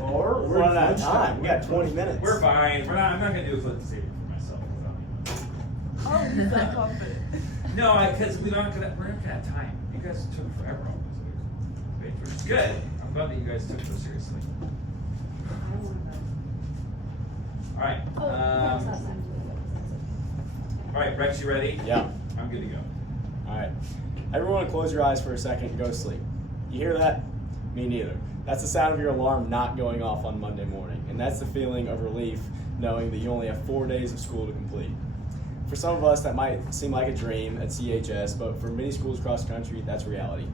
Or we're running out of time. We got 20 minutes. We're fine. I'm not going to do a flip statement for myself. Oh, he's that confident. No, because we're not gonna have time. You guys took forever on this week, which is good. I'm glad that you guys took it so seriously. All right. All right, Rex, you ready? Yeah. I'm good to go. All right. Everyone close your eyes for a second and go to sleep. You hear that? Me neither. That's the sound of your alarm not going off on Monday morning. And that's the feeling of relief knowing that you only have 4 days of school to complete. For some of us, that might seem like a dream at CHS, but for many schools across the country, that's reality.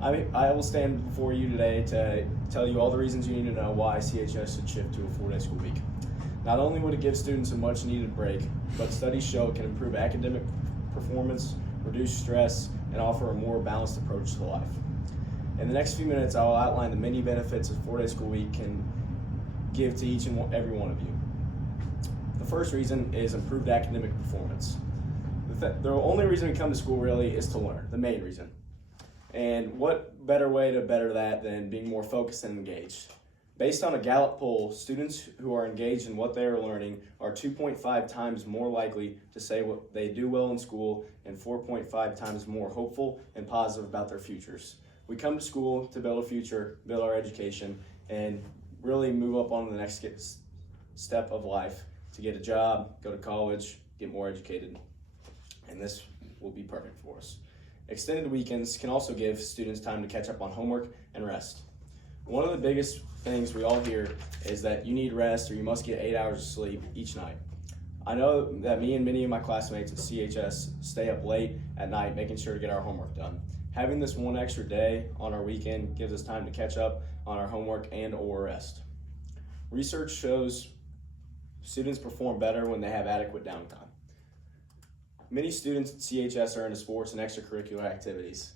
I will stand before you today to tell you all the reasons you need to know why CHS should shift to a 4-day school week. Not only would it give students a much needed break, but studies show it can improve academic performance, reduce stress, and offer a more balanced approach to life. In the next few minutes, I will outline the many benefits a 4-day school week can give to each and every one of you. The first reason is improved academic performance. The only reason we come to school really is to learn, the main reason. And what better way to better that than being more focused and engaged? Based on a Gallup poll, students who are engaged in what they are learning are 2.5 times more likely to say what they do well in school and 4.5 times more hopeful and positive about their futures. We come to school to build a future, build our education, and really move up on the next step of life to get a job, go to college, get more educated. And this will be perfect for us. Extended weekends can also give students time to catch up on homework and rest. One of the biggest things we all hear is that you need rest or you must get 8 hours of sleep each night. I know that me and many of my classmates at CHS stay up late at night making sure to get our homework done. Having this one extra day on our weekend gives us time to catch up on our homework and or rest. Research shows students perform better when they have adequate downtime. Many students at CHS are into sports and extracurricular activities.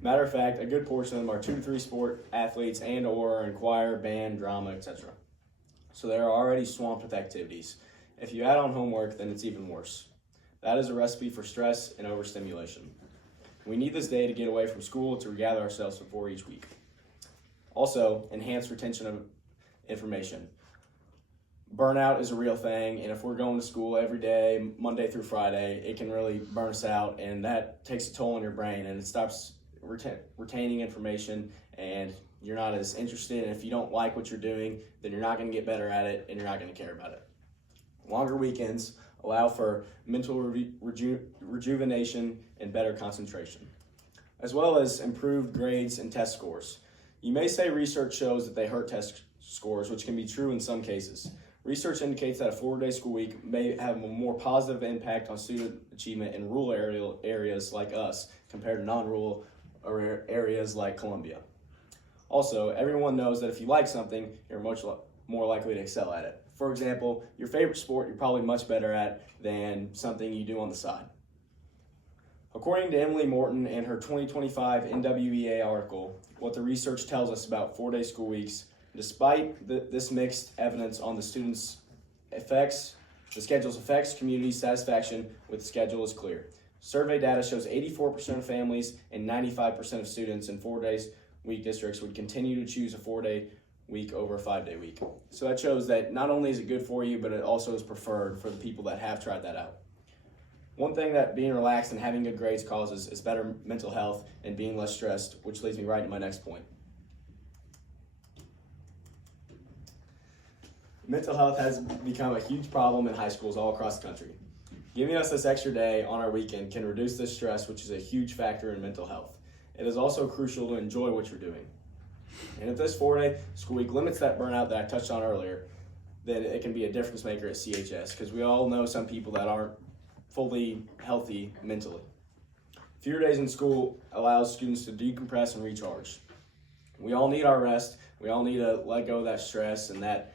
Matter of fact, a good portion of them are 2 to 3 sport athletes and or in choir, band, drama, etc. So they're already swamped with activities. If you add on homework, then it's even worse. That is a recipe for stress and overstimulation. We need this day to get away from school to regather ourselves before each week. Also, enhance retention of information. Burnout is a real thing, and if we're going to school every day, Monday through Friday, it can really burn us out, and that takes a toll on your brain, and it stops retaining information, and you're not as interested, and if you don't like what you're doing, then you're not going to get better at it, and you're not going to care about it. Longer weekends allow for mental rejuvenation and better concentration, as well as improved grades and test scores. You may say research shows that they hurt test scores, which can be true in some cases. Research indicates that a 4-day school week may have a more positive impact on student achievement in rural areas like us compared to non-rural areas like Columbia. Also, everyone knows that if you like something, you're much more likely to excel at it. For example, your favorite sport you're probably much better at than something you do on the side. According to Emily Morton in her 2025 NWEA article, what the research tells us about 4-day school weeks, despite this mixed evidence on the students' effects, the schedule's effects, community satisfaction with the schedule is clear. Survey data shows 84% of families and 95% of students in 4-day week districts would continue to choose a 4-day week over a 5-day week. So that shows that not only is it good for you, but it also is preferred for the people that have tried that out. One thing that being relaxed and having good grades causes is better mental health and being less stressed, which leads me right to my next point. Mental health has become a huge problem in high schools all across the country. Giving us this extra day on our weekend can reduce this stress, which is a huge factor in mental health. It is also crucial to enjoy what you're doing. And if this 4-day school week limits that burnout that I touched on earlier, then it can be a difference maker at CHS, because we all know some people that aren't fully healthy mentally. Fewer days in school allows students to decompress and recharge. We all need our rest. We all need to let go of that stress and that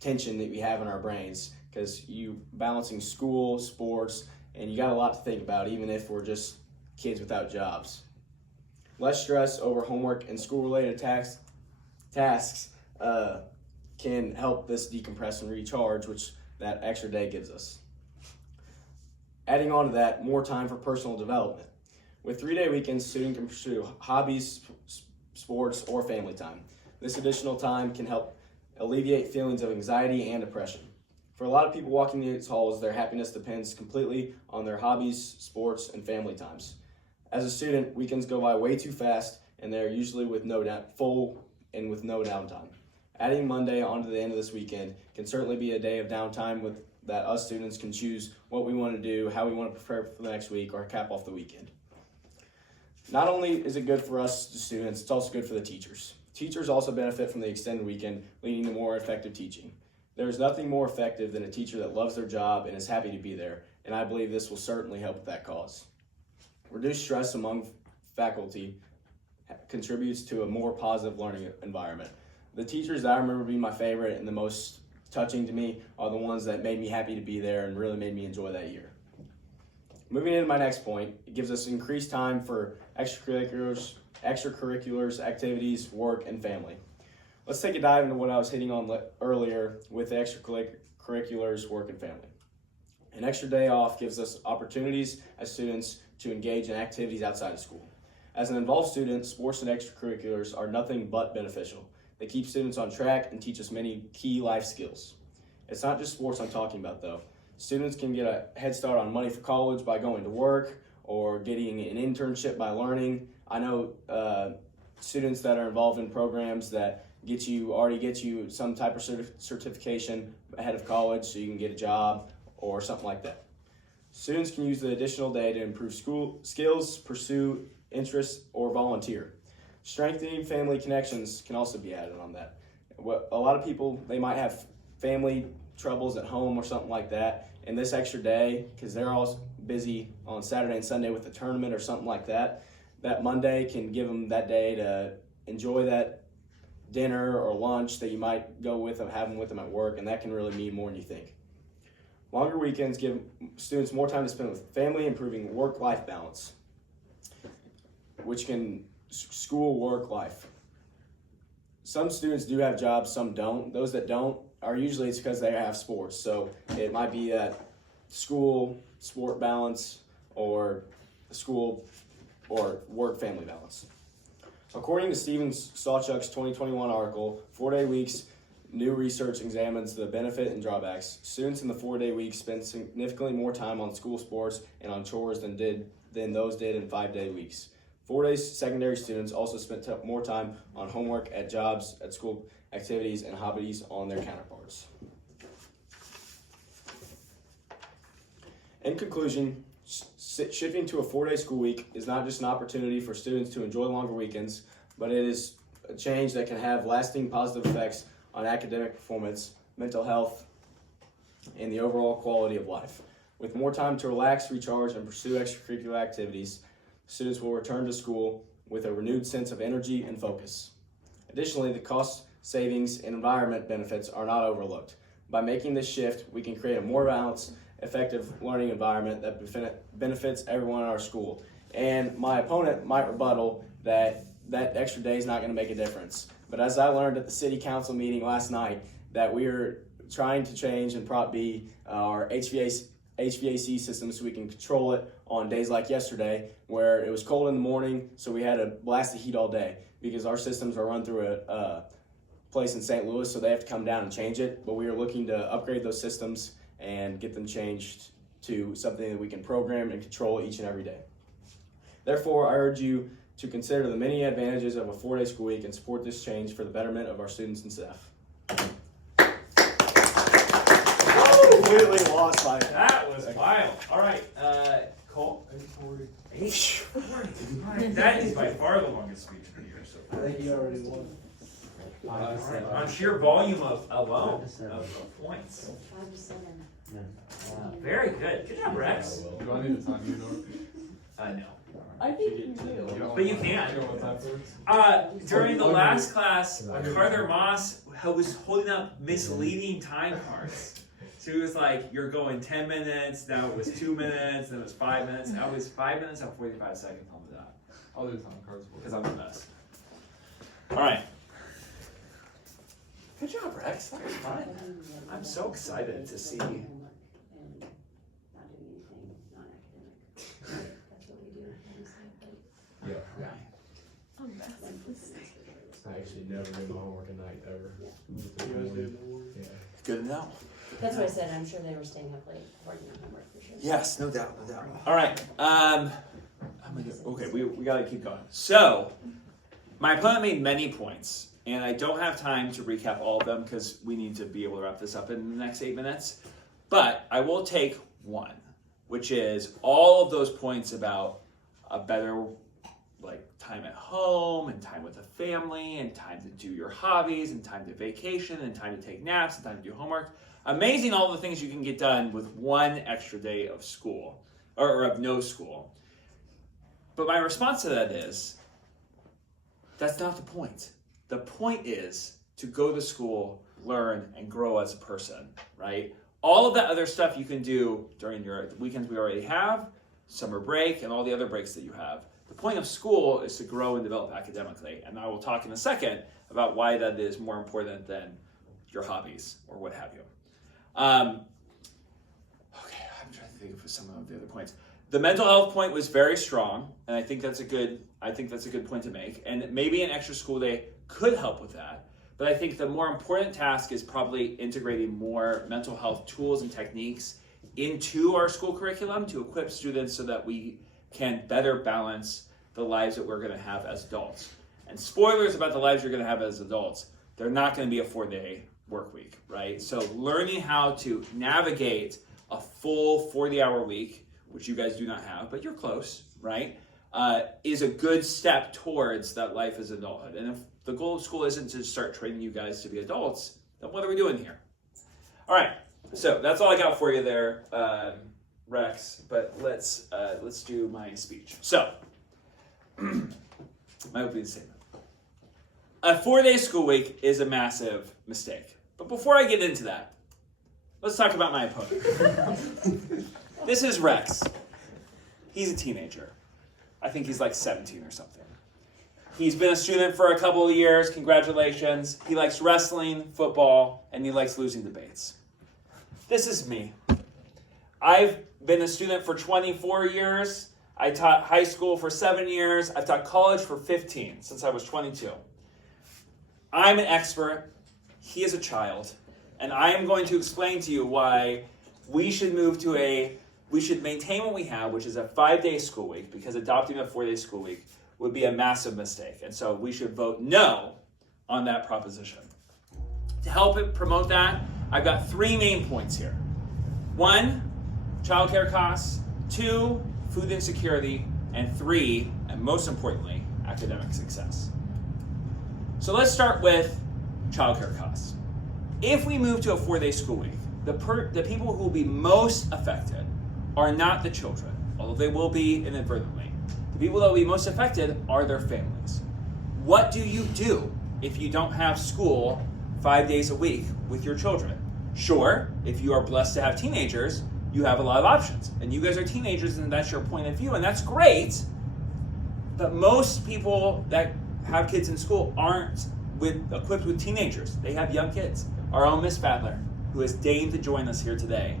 tension that we have in our brains, because you balancing school, sports, and you got a lot to think about, even if we're just kids without jobs. Less stress over homework and school-related tasks can help this decompress and recharge, which that extra day gives us. Adding on to that, more time for personal development. With 3-day weekends, students can pursue hobbies, sports, or family time. This additional time can help alleviate feelings of anxiety and depression. For a lot of people walking these halls, their happiness depends completely on their hobbies, sports, and family times. As a student, weekends go by way too fast, and they're usually with full and with no downtime. Adding Monday onto the end of this weekend can certainly be a day of downtime that us students can choose what we want to do, how we want to prepare for the next week, or cap off the weekend. Not only is it good for us students, it's also good for the teachers. Teachers also benefit from the extended weekend, leading to more effective teaching. There is nothing more effective than a teacher that loves their job and is happy to be there, and I believe this will certainly help with that cause. Reduced stress among faculty contributes to a more positive learning environment. The teachers that I remember being my favorite and the most touching to me are the ones that made me happy to be there and really made me enjoy that year. Moving into my next point, it gives us increased time for extracurriculars, activities, work, and family. Let's take a dive into what I was hitting on earlier with the extracurriculars, work, and family. An extra day off gives us opportunities as students to engage in activities outside of school. As an involved student, sports and extracurriculars are nothing but beneficial. They keep students on track and teach us many key life skills. It's not just sports I'm talking about though. Students can get a head start on money for college by going to work or getting an internship by learning. I know students that are involved in programs that already get you some type of certification ahead of college so you can get a job or something like that. Students can use the additional day to improve school skills, pursue interests, or volunteer. Strengthening family connections can also be added on that. A lot of people, they might have family troubles at home or something like that, and this extra day, because they're all busy on Saturday and Sunday with a tournament or something like that, that Monday can give them that day to enjoy that dinner or lunch that you might go with them, have them with them at work, and that can really mean more than you think. Longer weekends give students more time to spend with family, improving work-life balance, which can school, work, life. Some students do have jobs, some don't. Those that don't are usually it's because they have sports. So it might be that school, sport balance, or school or work family balance. According to Steven Sawchuk's 2021 article, 4-day weeks, new research examines the benefit and drawbacks. Students in the 4-day week spend significantly more time on school sports and on chores than those did in 5-day weeks. 4-day secondary students also spent more time on homework, at jobs, at school activities, and hobbies on their counterparts. In conclusion, shifting to a 4-day school week is not just an opportunity for students to enjoy longer weekends, but it is a change that can have lasting positive effects on academic performance, mental health, and the overall quality of life. With more time to relax, recharge, and pursue extracurricular activities, students will return to school with a renewed sense of energy and focus. Additionally, the cost savings and environment benefits are not overlooked. By making this shift, we can create a more balanced, effective learning environment that benefits everyone in our school. And my opponent might rebuttal that extra day is not going to make a difference. But as I learned at the city council meeting last night, that we are trying to change and Prop B our HVAC system so we can control it on days like yesterday where it was cold in the morning, so we had to blast the heat all day because our systems are run through a place in St. Louis, so they have to come down and change it. But we are looking to upgrade those systems and get them changed to something that we can program and control each and every day. Therefore, I urge you to consider the many advantages of a 4-day school week and support this change for the betterment of our students and staff. Completely lost my. That was wild. All right, Cole. 8:40. All right, that is by far the longest speech of the year so far. I think you already won. On sheer volume alone of points. 5 to 7. Very good. Good job, Rex. Do I need to time you, Darr? No. I think you do. But you can. During the last class, Carter Moss was holding up misleading time cards. So he was like, you're going 10 minutes, now it was 2 minutes, then it was 5 minutes. Now it was 5 minutes and 45 seconds on the dot. I'll do time cards for you. Because I'm the best. Alright. Good job, Rex. That was fun. I'm so excited to see. And not doing anything non-academic. That's what we do. Yeah. I'm best at this. actually never do my homework at night ever. Yeah. Good to know. That's what I said, I'm sure they were staying up late working on homework for sure. Yes, no doubt, no doubt. All right. Okay, we got to keep going. So, my opponent made many points, and I don't have time to recap all of them because we need to be able to wrap this up in the next 8 minutes. But I will take one, which is all of those points about a better time at home and time with the family and time to do your hobbies and time to vacation and time to take naps and time to do homework. Amazing all the things you can get done with one extra day of school or of no school. But my response to that is, that's not the point. The point is to go to school, learn, and grow as a person, right? All of that other stuff you can do during the weekends we already have, summer break, and all the other breaks that you have. The point of school is to grow and develop academically, and I will talk in a second about why that is more important than your hobbies or what have you. Okay, I'm trying to think of some of the other points. The mental health point was very strong, and I think that's a good point to make. And maybe an extra school day could help with that. But I think the more important task is probably integrating more mental health tools and techniques into our school curriculum to equip students so that we can better balance the lives that we're going to have as adults. And spoilers about the lives you're going to have as adults, they're not going to be a 4-day work week, right? So learning how to navigate a full 40-hour week, which you guys do not have, but you're close, right, is a good step towards that life as adulthood. And if the goal of school isn't to start training you guys to be adults, then what are we doing here? All right, so that's all I got for you there, Rex, but let's do my speech. So, my opening statement. A 4-day school week is a massive mistake. But before I get into that, let's talk about my opponent. This is Rex. He's a teenager. I think he's like 17 or something. He's been a student for a couple of years. Congratulations. He likes wrestling, football, and he likes losing debates. This is me. I've been a student for 24 years. I taught high school for 7 years. I've taught college for 15, since I was 22. I'm an expert. He is a child. And I am going to explain to you why we should maintain what we have, which is a 5-day school week, because adopting a 4-day school week would be a massive mistake. And so we should vote no on that proposition. To help it promote that, I've got 3 main points here. 1, childcare costs. 2, food insecurity. And 3, and most importantly, academic success. So let's start with childcare costs. If we move to a 4-day school week, the people who will be most affected are not the children, although they will be inadvertently. The people that will be most affected are their families. What do you do if you don't have school 5 days a week with your children? Sure, if you are blessed to have teenagers, you have a lot of options. And you guys are teenagers and that's your point of view, and that's great. But most people that have kids in school aren't equipped with teenagers. They have young kids. Our own Miss Badler, who has deigned to join us here today,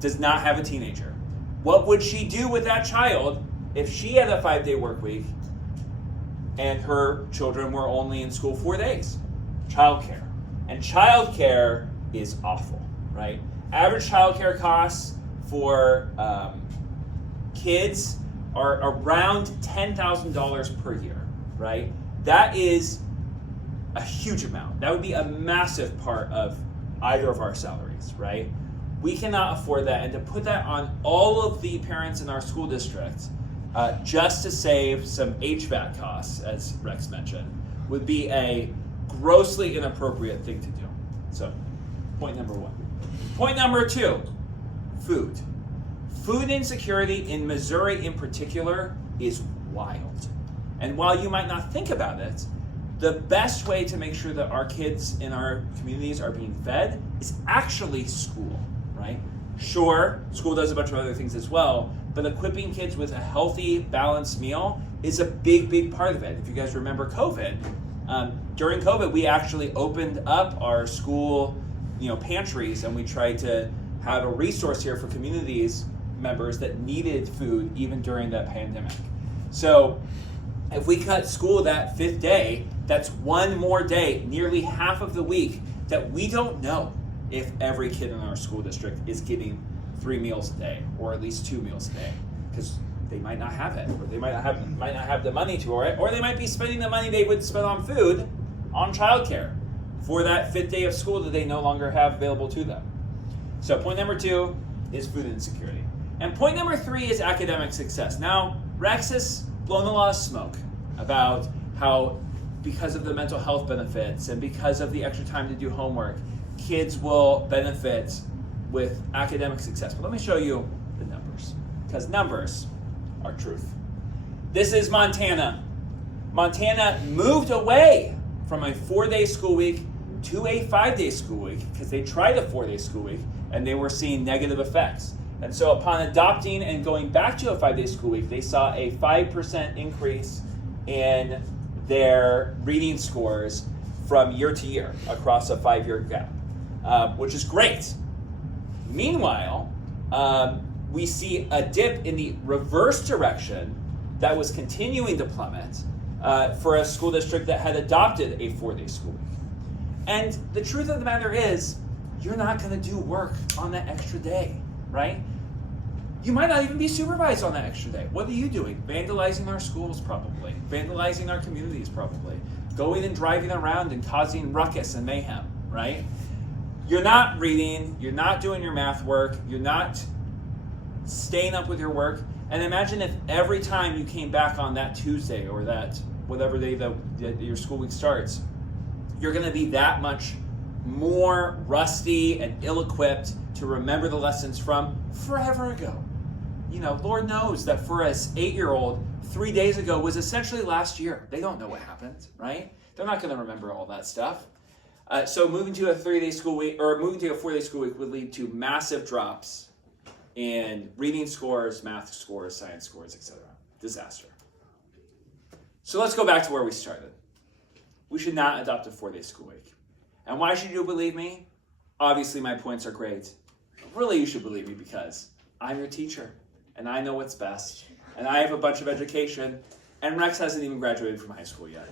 does not have a teenager. What would she do with that child if she had a 5-day work week and her children were only in school 4 days? Childcare. And childcare is awful, right? Average childcare costs for kids are around $10,000 per year, right? That is a huge amount. That would be a massive part of either of our salaries, right? We cannot afford that, and to put that on all of the parents in our school district just to save some HVAC costs, as Rex mentioned, would be a grossly inappropriate thing to do. So, point number 1. Point number 2, food. Food insecurity in Missouri in particular is wild. And while you might not think about it, the best way to make sure that our kids in our communities are being fed is actually school, right? Sure, school does a bunch of other things as well, but equipping kids with a healthy, balanced meal is a big, big part of it. If you guys remember COVID, during COVID, we actually opened up our school, pantries, and we tried to have a resource here for communities members that needed food even during that pandemic. So if we cut school that 5th day, That's one more day, nearly half of the week, that we don't know if every kid in our school district is getting 3 meals a day, or at least 2 meals a day, because they might not have it, or they might not have the money to, or they might be spending the money they would spend on food, on childcare, for that 5th day of school that they no longer have available to them. So point number 2 is food insecurity. And point number 3 is academic success. Now, Rex has blown a lot of smoke about how, because of the mental health benefits and because of the extra time to do homework, kids will benefit with academic success. But let me show you the numbers, because numbers are truth. This is Montana. Montana moved away from a 4-day school week to a 5-day school week because they tried a 4-day school week and they were seeing negative effects. And so upon adopting and going back to a 5-day school week, they saw a 5% increase in their reading scores from year to year across a 5-year gap, which is great. Meanwhile, we see a dip in the reverse direction that was continuing to plummet for a school district that had adopted a 4-day school week. And the truth of the matter is, you're not going to do work on that extra day, right? You might not even be supervised on that extra day. What are you doing? Vandalizing our schools, probably. Vandalizing our communities, probably. Going and driving around and causing ruckus and mayhem, right? You're not reading, you're not doing your math work, you're not staying up with your work. And imagine if every time you came back on that Tuesday or that whatever day that your school week starts, you're going to be that much more rusty and ill-equipped to remember the lessons from forever ago. You know, Lord knows that for us 8-year-old, 3 days ago was essentially last year. They don't know what happened, right? They're not going to remember all that stuff. So moving to a 3-day school week, or moving to a 4-day school week, would lead to massive drops in reading scores, math scores, science scores, etc. Disaster. So let's go back to where we started. We should not adopt a 4-day school week. And why should you believe me? Obviously, my points are great. Really, you should believe me because I'm your teacher, and I know what's best, and I have a bunch of education, and Rex hasn't even graduated from high school yet.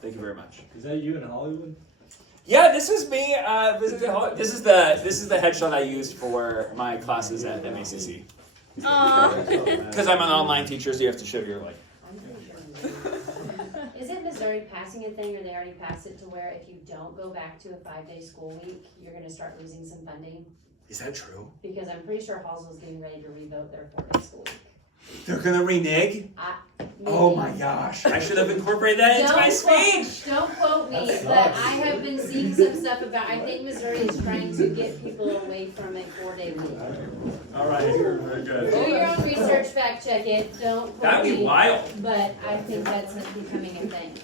Thank you very much. Is that you in Hollywood? Yeah, this is me. This is the headshot I used for my classes at MACC. Because I'm an online teacher, so you have to show your Isn't Missouri passing a thing, or they already passed it, to where if you don't go back to a 5-day school week, you're going to start losing some funding? Is that true? Because I'm pretty sure Hallsville's getting ready to revote their 4-day school week. They're gonna renege? Oh my gosh. I should have incorporated that into my speech. Don't quote me, but I have been seeing some stuff about, I think Missouri is trying to get people away from a 4-day week. All right, very good. Do your own research, fact check it, don't quote me. That'd be wild. But I think that's becoming a thing.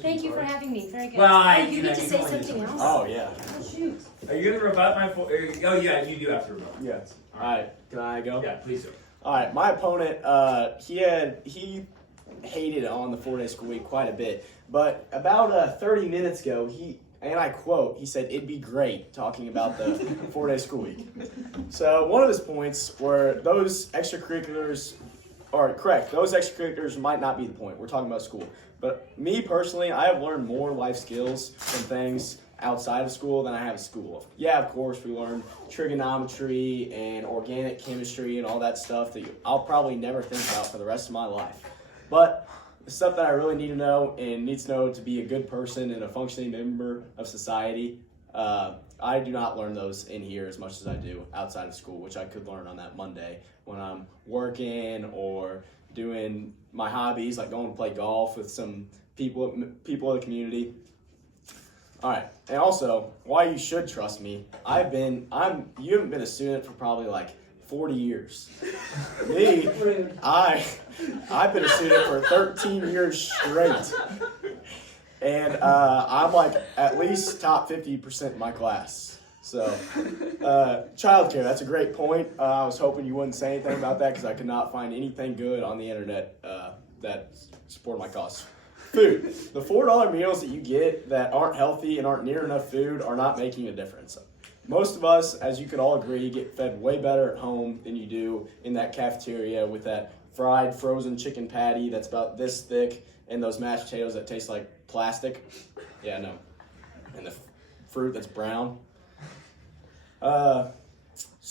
Thank you for having me, very good. Well, you get to say something else? Oh, yeah. Oh, shoot. Are you gonna rebut my point? Oh yeah, you do have to rebut. Yes. All right. Can I go? Yeah, please do. All right. My opponent, he hated on the 4-day school week quite a bit, but about 30 minutes ago, and I quote, he said, "It'd be great," talking about the 4-day school week. So one of his points were those extracurriculars might not be the point. We're talking about school. But me personally, I have learned more life skills from things outside of school than I have at school. Yeah, of course, we learn trigonometry and organic chemistry and all that stuff that I'll probably never think about for the rest of my life. But the stuff that I really need to know and need to know to be a good person and a functioning member of society, I do not learn those in here as much as I do outside of school, which I could learn on that Monday when I'm working or doing my hobbies, like going to play golf with some people of the community. All right, and also, why you should trust me, you haven't been a student for probably like 40 years. Me, I've been a student for 13 years straight. And I'm like at least top 50% in my class. So, childcare, that's a great point. I was hoping you wouldn't say anything about that because I could not find anything good on the internet that supported my cause. Food. The $4 meals that you get that aren't healthy and aren't near enough food are not making a difference. Most of us, as you could all agree, get fed way better at home than you do in that cafeteria with that fried frozen chicken patty that's about this thick and those mashed potatoes that taste like plastic. Yeah, no. And the fruit that's brown.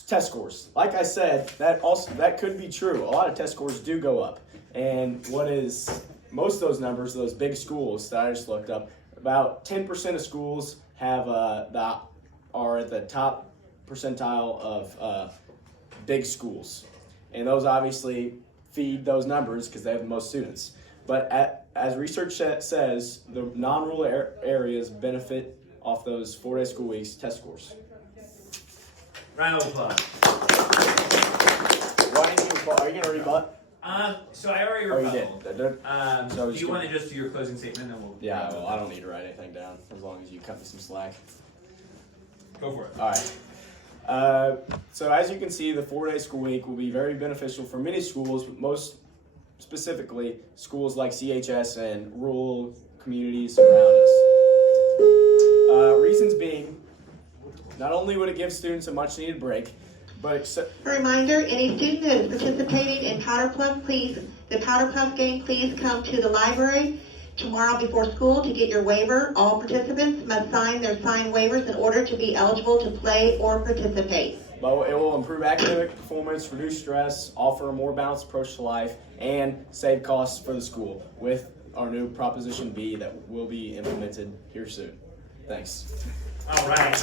Test scores. Like I said, that could be true. A lot of test scores do go up. And most of those numbers, those big schools that I just looked up, about 10% of schools have are at the top percentile of big schools. And those obviously feed those numbers because they have the most students. But as research says, the non-rural areas benefit off those 4-day school weeks test scores. Round of applause. Why didn't you? Are you gonna rebut? So I already Oh, you rebutted. did. So Do you want to just do your closing statement, and we'll? Yeah. Well, I don't need to write anything down as long as you cut me some slack. Go for it. All right. So as you can see, the 4-day school week will be very beneficial for many schools, but most specifically schools like CHS and rural communities around us. Reasons being, not only would it give students a much-needed break, but A reminder, any student that is participating in the Powder Puff game, please come to the library tomorrow before school to get your waiver. All participants must sign their signed waivers in order to be eligible to play or participate. But it will improve academic performance, reduce stress, offer a more balanced approach to life, and save costs for the school with our new Proposition B that will be implemented here soon. Thanks. All right.